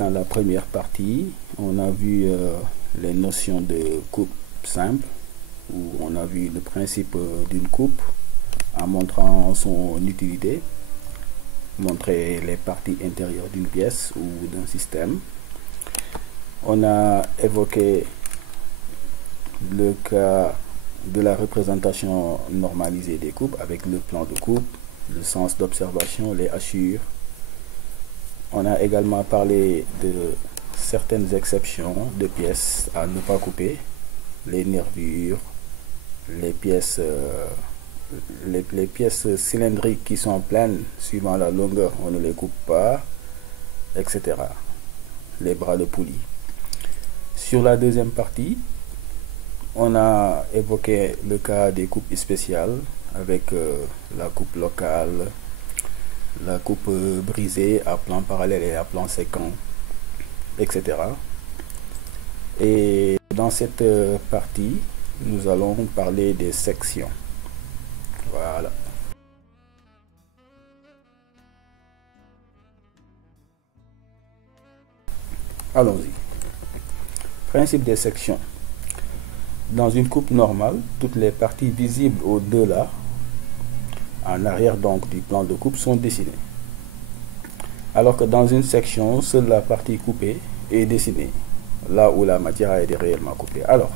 dans la première partie, on a vu les notions de coupe simple, où on a vu le principe d'une coupe en montrant son utilité, montrer les parties intérieures d'une pièce ou d'un système. On a évoqué le cas de la représentation normalisée des coupes avec le plan de coupe, le sens d'observation, les hachures. On a également parlé de certaines exceptions de pièces à ne pas couper, les nervures, les pièces cylindriques qui sont pleines suivant la longueur, on ne les coupe pas, etc. Les bras de poulie. Sur la deuxième partie, on a évoqué le cas des coupes spéciales avec la coupe locale, la coupe brisée à plan parallèle et à plan séquent, etc. Et dans cette partie, nous allons parler des sections. Voilà. Allons-y. Principe des sections. Dans une coupe normale, toutes les parties visibles au-delà, en arrière donc du plan de coupe, sont dessinées. Alors que dans une section, seule la partie coupée est dessinée, là où la matière a été réellement coupée. Alors,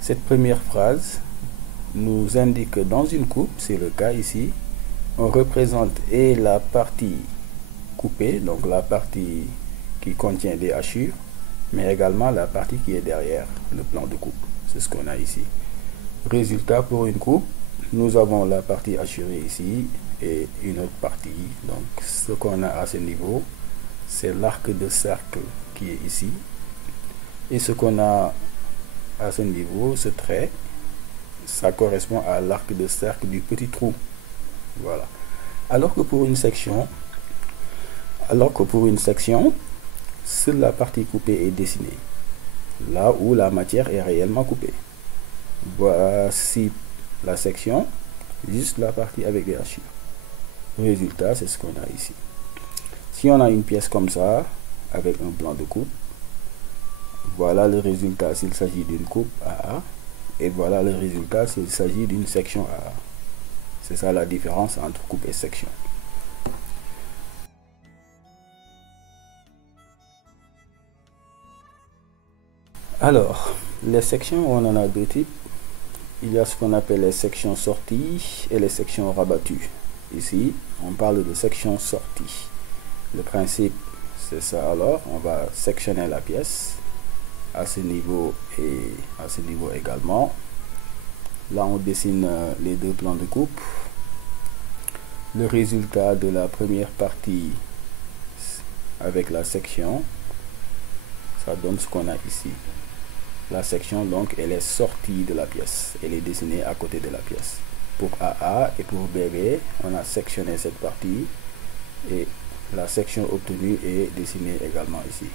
cette première phrase nous indique que dans une coupe, c'est le cas ici, on représente et la partie coupée, donc la partie qui contient des hachures, mais également la partie qui est derrière le plan de coupe. C'est ce qu'on a ici. Résultat, pour une coupe, nous avons la partie hachurée ici et une autre partie. Donc, ce qu'on a à ce niveau, c'est l'arc de cercle qui est ici. Et ce qu'on a à ce niveau, ce trait, ça correspond à l'arc de cercle du petit trou. Voilà. Alors que pour une section, seule la partie coupée est dessinée, là où la matière est réellement coupée. Voici la section, juste la partie avec les hachures. Résultat, c'est ce qu'on a ici. Si on a une pièce comme ça, avec un plan de coupe, voilà le résultat s'il s'agit d'une coupe AA, et voilà le résultat s'il s'agit d'une section AA. C'est ça la différence entre coupe et section. Alors, les sections, on en a deux types. Il y a ce qu'on appelle les sections sorties et les sections rabattues. Ici, on parle de section sortie. Le principe, c'est ça. Alors, on va sectionner la pièce à ce niveau et à ce niveau également. Là, on dessine les deux plans de coupe. Le résultat de la première partie avec la section, ça donne ce qu'on a ici. La section, donc, elle est sortie de la pièce. Elle est dessinée à côté de la pièce. Pour AA et pour BB, on a sectionné cette partie et la section obtenue est dessinée également ici.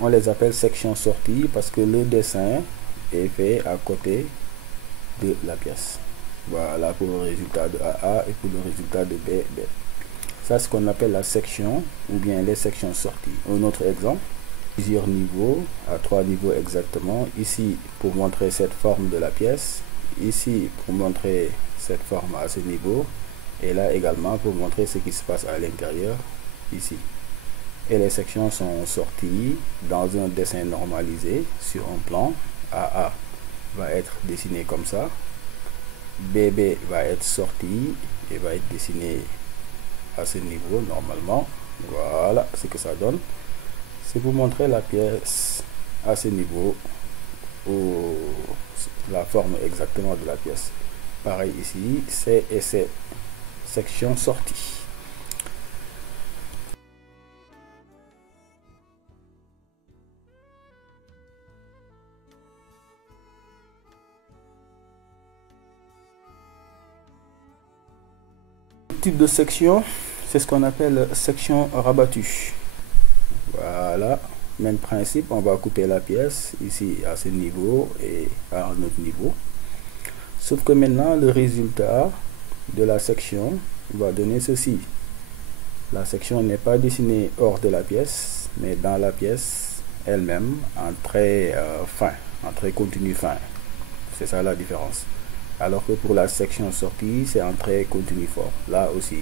On les appelle sections sorties parce que le dessin est fait à côté de la pièce. Voilà pour le résultat de AA et pour le résultat de BB. Ça, c'est ce qu'on appelle la section ou bien les sections sorties. Un autre exemple. Plusieurs niveaux, à 3 niveaux exactement. Ici, pour montrer cette forme de la pièce. Ici, pour montrer cette forme à ce niveau. Et là également, pour montrer ce qui se passe à l'intérieur, ici. Et les sections sont sorties dans un dessin normalisé sur un plan. AA va être dessiné comme ça. BB va être sorti et va être dessiné à ce niveau normalement. Voilà ce que ça donne. C'est pour montrer la pièce à ce niveau, la forme exactement de la pièce. Pareil ici, C et C, section sortie. Le type de section, c'est ce qu'on appelle section rabattue. Voilà, même principe, on va couper la pièce ici à ce niveau et à un autre niveau. Sauf que maintenant, le résultat de la section va donner ceci. La section n'est pas dessinée hors de la pièce, mais dans la pièce elle-même en trait fin, en trait continu fin. C'est ça la différence. Alors que pour la section sortie, c'est un trait continu fort. Là aussi,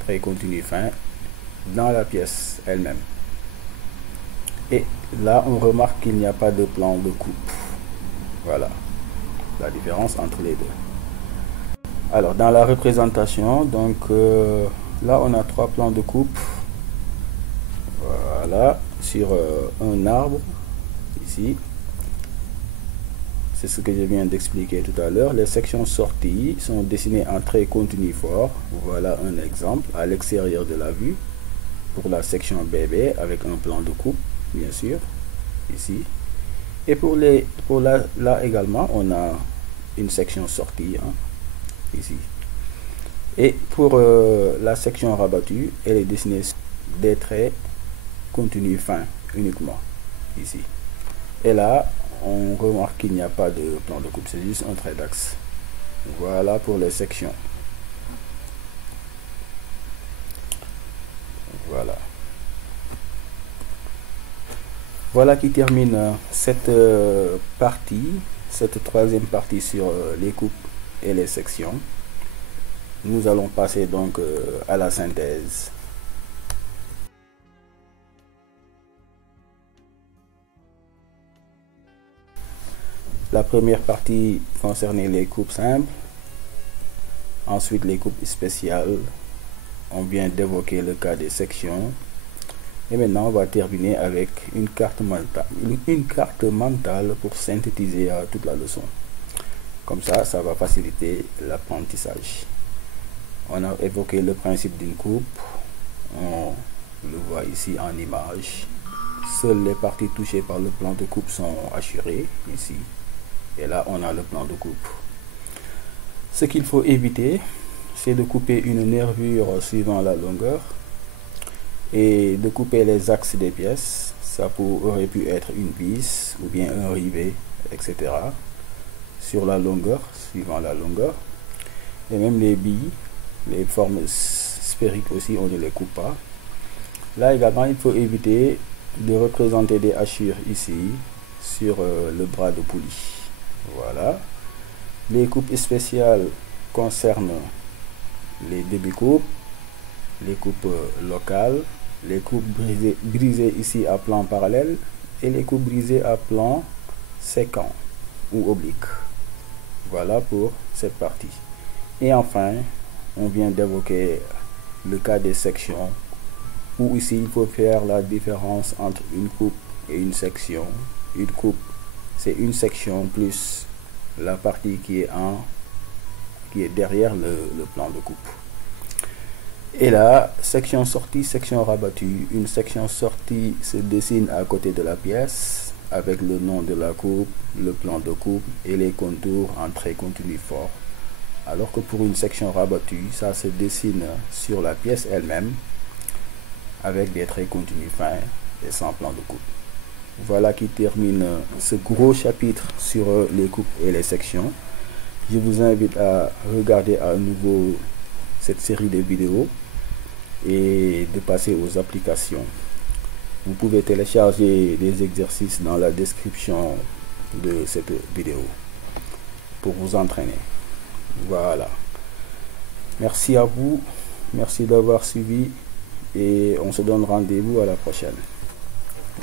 trait continu fin dans la pièce elle-même. Et là, on remarque qu'il n'y a pas de plan de coupe. Voilà la différence entre les deux. Alors, dans la représentation, donc là, on a 3 plans de coupe. Voilà, sur un arbre, ici. C'est ce que je viens d'expliquer tout à l'heure. Les sections sorties sont dessinées en traits continus forts. Voilà un exemple à l'extérieur de la vue pour la section bébé avec un plan de coupe, bien sûr, ici. Et pour là également, on a une section sortie, hein, ici. Et pour la section rabattue, elle est dessinée des traits continus fins uniquement, ici. Et là, on remarque qu'il n'y a pas de plan de coupe, c'est juste un trait d'axe. Voilà pour les sections. Voilà. Voilà qui termine cette partie, cette troisième partie sur les coupes et les sections. Nous allons passer donc à la synthèse. La première partie concernait les coupes simples, ensuite les coupes spéciales. On vient d'évoquer le cas des sections. Et maintenant, on va terminer avec une carte mentale pour synthétiser toute la leçon. Comme ça va faciliter l'apprentissage. On a évoqué le principe d'une coupe. On le voit ici en image. Seules les parties touchées par le plan de coupe sont assurées, ici. Et là, on a le plan de coupe. Ce qu'il faut éviter, c'est de couper une nervure suivant la longueur et de couper les axes des pièces. Ça aurait pu être une vis ou bien un rivet, etc. sur la longueur, suivant la longueur. Et même les billes, les formes sphériques aussi, on ne les coupe pas. Là également, il faut éviter de représenter des hachures ici sur le bras de poulie. Voilà. Les coupes spéciales concernent les débit-coupes, les coupes locales, les coupes brisées ici à plan parallèle et les coupes brisées à plan séquent ou oblique. Voilà pour cette partie. Et enfin, on vient d'évoquer le cas des sections où ici il faut faire la différence entre une coupe et une section. Une coupe, c'est une section plus la partie qui est derrière le plan de coupe. Et là, section sortie, section rabattue. Une section sortie se dessine à côté de la pièce avec le nom de la coupe, le plan de coupe et les contours en traits continus forts. Alors que pour une section rabattue, ça se dessine sur la pièce elle-même avec des traits continus fins et sans plan de coupe. Voilà qui termine ce gros chapitre sur les coupes et les sections. Je vous invite à regarder à nouveau cette série de vidéos et de passer aux applications. Vous pouvez télécharger des exercices dans la description de cette vidéo pour vous entraîner. Voilà. Merci à vous. Merci d'avoir suivi et on se donne rendez-vous à la prochaine.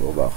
Au revoir.